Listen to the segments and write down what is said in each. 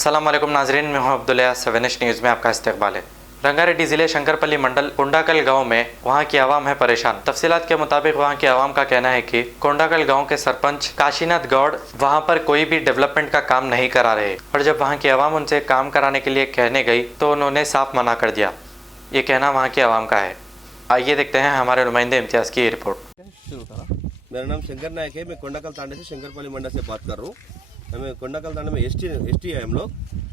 अस्सलाम वालेकुम नाजरीन, मैं हूं अब्दुल्ला। 7 न्यूज़ में आपका इस्तकबाल है। रंगारेड्डी ज़िले शंकरपल्ली मंडल कोंडाकल गांव में वहां की आवाम है परेशान। तफसीलात के मुताबिक वहां की आवाम का कहना है कि कोंडाकल गांव के सरपंच काशीनाथ गौड़ वहां पर कोई भी डेवलपमेंट का काम नहीं करा रहे और जब वहां की आवाम उनसे काम कराने के लिए कहने गई तो उन्होंने साफ मना कर दिया। ये कहना वहाँ की आवाम का है। आइए देखते हैं हमारे नुमाइंदे इम्तियाज़ की रिपोर्ट। मेरा नाम शंकर नायक है। मैं कोंडाकल तांडे से शंकरपल्ली मंडल से बात कर रहा हूँ। हमें कोंडाकल तांडे में एसटी है हम लोग।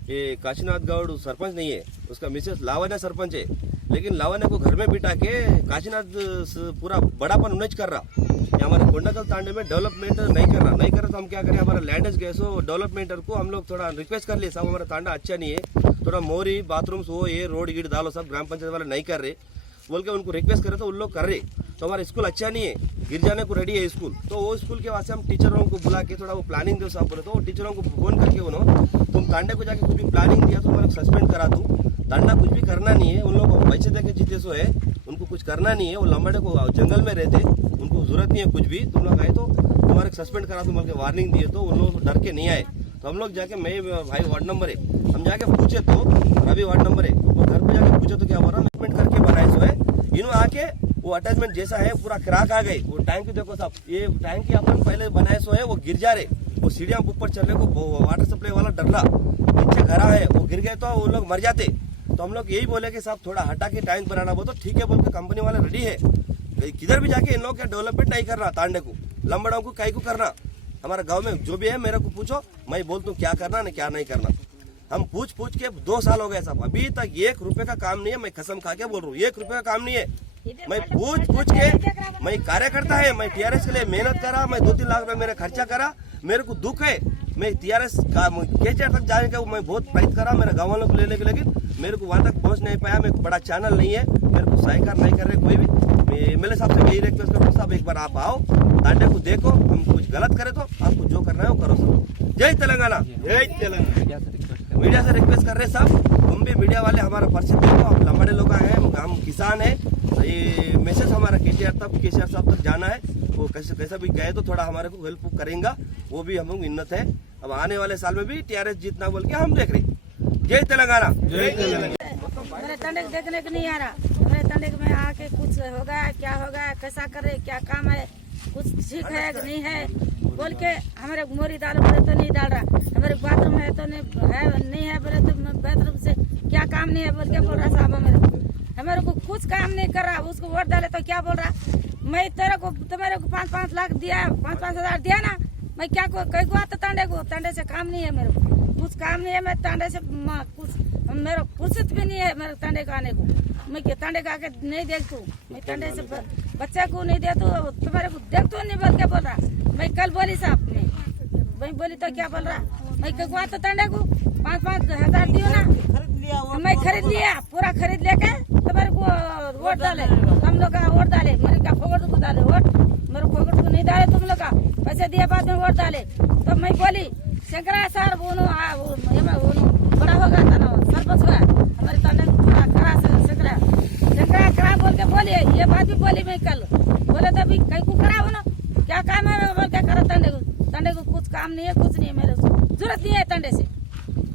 ये काशीनाथ गौड़ सरपंच नहीं है, उसका मिसेस लावण्या सरपंच है। लेकिन लावण्या को घर में बिठा के काशीनाथ पूरा बड़ापन उन्नत कर रहा। ये हमारे कोंडाकल तांडे में डेवलपमेंट नहीं कर रहा तो हम क्या करें। हमारा लैंड गए सो डेवलपमेंटर को हम लोग थोड़ा रिक्वेस्ट कर लिए, साहब हमारा तांडा अच्छा नहीं है, थोड़ा मोरी बाथरूम्स वो ये रोड गिड डालो, सब ग्राम पंचायत वाले नहीं कर रहे बोल के उनको रिक्वेस्ट करे तो उन लोग कर रहे। तो हमारा स्कूल अच्छा नहीं है, गिर जाने को रेडी है स्कूल। तो वो स्कूल के वास्ते हम टीचरों को बुला के थोड़ा वो प्लानिंग दो साहब बोले, तो वो टीचरों को फोन करके उन्होंने तुम तांडे को जाके कुछ भी प्लानिंग दिया तो मैं सस्पेंड करा दूँ। तांडा कुछ भी करना नहीं है, उन लोग को पैसे दे के जीते सो है, उनको कुछ करना नहीं है। वो लंबड़े को जंगल में रहते, उनको जरूरत नहीं है कुछ भी, तुम लोग आए तो तुम्हारे सस्पेंड करा दूँ बोल के वार्निंग दिए। तो उन लोग डर के नहीं आए। तो हम लोग जाके, मैं भाई वार्ड नंबर है, हम जाके पूछे तो रवि वार्ड नंबर है, वो घर पे जाके पूछे तो क्या बोला अटैचमेंट करके बनाए सो है। इन्हों आके वो अटैचमेंट जैसा है पूरा क्रैक आ गई। वो टैंक देखो साहब, ये टैंक अपन पहले बनाए सो है, वो गिर जा रहे। वो सीढ़ियां ऊपर चलने को वाटर सप्लाई वाला डरला, नीचे घरा है, वो गिर गए तो वो लोग मर जाते। तो हम लोग यही बोले कि साहब थोड़ा हटा के टैंक बनाना, वो तो ठीक है बोल के कंपनी वाले रेडी है। किधर भी जाके इन लोग क्या डेवलपमेंट नहीं करना, तांडे को लंबड़ों को कई को करना। हमारा गाँव में जो भी है मेरे को पूछो, मैं बोलता हूँ क्या करना ना क्या नहीं करना। हम पूछ के 2 साल हो गए साहब, अभी तक 1 रुपए का काम नहीं है। मैं कसम खा के बोल रहा हूँ, 1 रुपए का काम नहीं है। मैं पूछ के, मैं कार्यकर्ता है, मैं टीआरएस के लिए मेहनत करा, मैं 2-3 लाख रुपए मेरा खर्चा करा। मेरे को दुख है, मैं टीआरएस केचर तक जाने का मैं बहुत प्रयत्न करा मेरे गाँव वालों को लेने के, लेकिन मेरे को वहां तक पहुंच नहीं पाया। मैं बड़ा चैनल नहीं है, मेरे को सहकार नहीं कर रहे कोई भी। मेरे साहब से यही रिक्वेस्ट करता हूँ, साहब एक बार आप आओ, तांडे को देखो, हम कुछ गलत करे तो आपको जो करना है वो करो साहब। जय तेलंगाना, जय तेलंगाना। मीडिया से रिक्वेस्ट कर रहे साहब, तुम भी मीडिया वाले हमारा परिचय देखो, हम लंबड़े लोग हैं, हम किसान है। ये मैसेज हमारा केसीआर साहब तक जाना है। वो कैसे भी गए तो थोड़ा हमारे को हेल्प करेंगे, वो भी हम मिन्नत है। अब आने वाले साल में भी टीआरएस जीतना बोल के हम देख रहे। जय तेलंगाना, जय तेलंगाना। मेरे तांडे को देखने को नहीं आ रहा। मेरे तांडे में आके कुछ होगा क्या होगा, कैसा करे, क्या काम है, कुछ ठीक है कि नहीं है बोल के हमारे मोरी डालो बोले तो नहीं डाल रहा। हमारे बाथरूम है तो नहीं है बोले तो बाथरूम से क्या काम नहीं है बोल के बोल रहा साहब। हमारे को कुछ काम नहीं कर रहा। उसको वोट डाले तो क्या बोल रहा, मैं तेरे को 5-5 लाख दिया, 5-5 हजार दिया ना, मैं क्या कहीं को आता तांडे से काम नहीं है। मेरे को कुछ काम नहीं है। मैं तांडे से कुछ मेरा फुर्सत भी नहीं है मेरे तांडे का आने को। मैं तांडे का आके नहीं देखती हूँ, मैं तांडे से बच्चे को नहीं देती हूँ, तुम्हारे को देखती हूँ नहीं बोल के बोल रहा। मैं कल बोली साहब, मैं बोली तो क्या बोल रहा, मैं कहीं को आता तांडे को 5-5 हजार दियो ना, मैं खरीद लिया, पूरा खरीद लेके तुम्हारे को वोट डाले, हम लोग का वोट डाले। मेरे क्या फोगट को डाले वोट, मेरे फोगट को नहीं डाले, तुम लोग का पैसे दिए बाद में वोट डाले। तो मैं बोली शंकरा सर वो बड़ा होगा था ना, सरपंच हुआ हमारे तांडे पूरा शंकरा करा बोल के बोलिए। ये बात भी बोली मैं कल, बोले तो अभी कहीं को करा हो ना, क्या काम है बोल के करा। तांडे को कुछ काम नहीं है, कुछ नहीं है, मेरे जरूरत नहीं है तांडे से।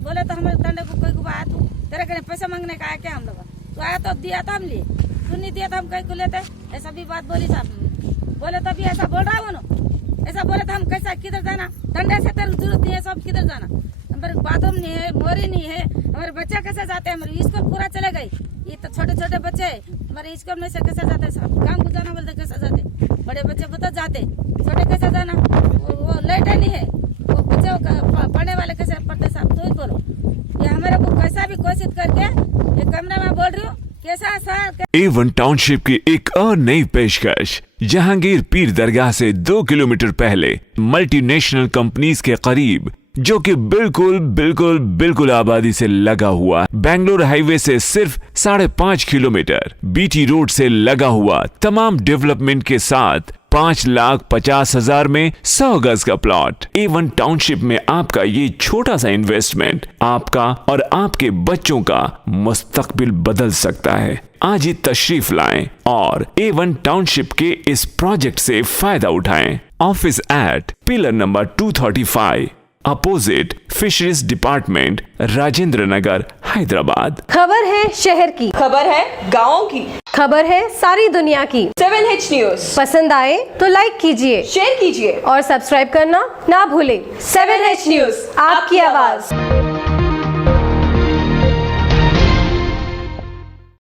बोले तो हमारे तांडे को कोई को आया तू तेरे कहीं पैसे मांगने का आया क्या हम लोग, तो आया तो दिया तो हम लिए, तू नहीं दिया तो हम कहीं को लेते, ऐसा भी बात बोली साहब। बोले तो अभी ऐसा बोल रहा हो ना, ऐसा बोले तो हम कैसा किधर जाना, तांडे से तेरे जरूरत नहीं है, सब किधर जाना। हमारे बाथरूम नहीं है, मोरी नहीं है, हमारे बच्चे कैसे जाते हैं, हमारे स्कूल पूरा चले गए। ये तो छोटे बच्चे है, हमारे स्कूल में से कैसे जाते हैं, काम को जाना बोलते कैसे जाते, बड़े बच्चे बता जाते, छोटे कैसे जाना, वो लाइट नहीं है, वो बच्चे पढ़ने वाले कैसे पढ़ते साहब, तो ही बोलो। ये हमारे को कैसा भी कोशिश करके ये कैमरा में बोल रही हूँ कैसा सर। A1 टाउनशिप की एक और नई पेशकश, जहांगीर पीर दरगाह से 2 किलोमीटर पहले मल्टीनेशनल कंपनीज के करीब, जो कि बिल्कुल आबादी से लगा हुआ, बेंगलोर हाईवे से सिर्फ 5.5 किलोमीटर, बीटी रोड से लगा हुआ, तमाम डेवलपमेंट के साथ 5,50,000 में 100 गज का प्लॉट। A1 टाउनशिप में आपका ये छोटा सा इन्वेस्टमेंट आपका और आपके बच्चों का मुस्तकबिल बदल सकता है। आज ही तशरीफ लाएं और A1 टाउनशिप के इस प्रोजेक्ट से फायदा उठाएं। Office at pillar number 235, opposite fisheries department, Rajendra Nagar, Hyderabad. खबर है शहर की, खबर है गाँव की, खबर है सारी दुनिया की। 7H न्यूज पसंद आए तो लाइक कीजिए, शेयर कीजिए और सब्सक्राइब करना ना भूलें। 7H न्यूज, आपकी आवाज।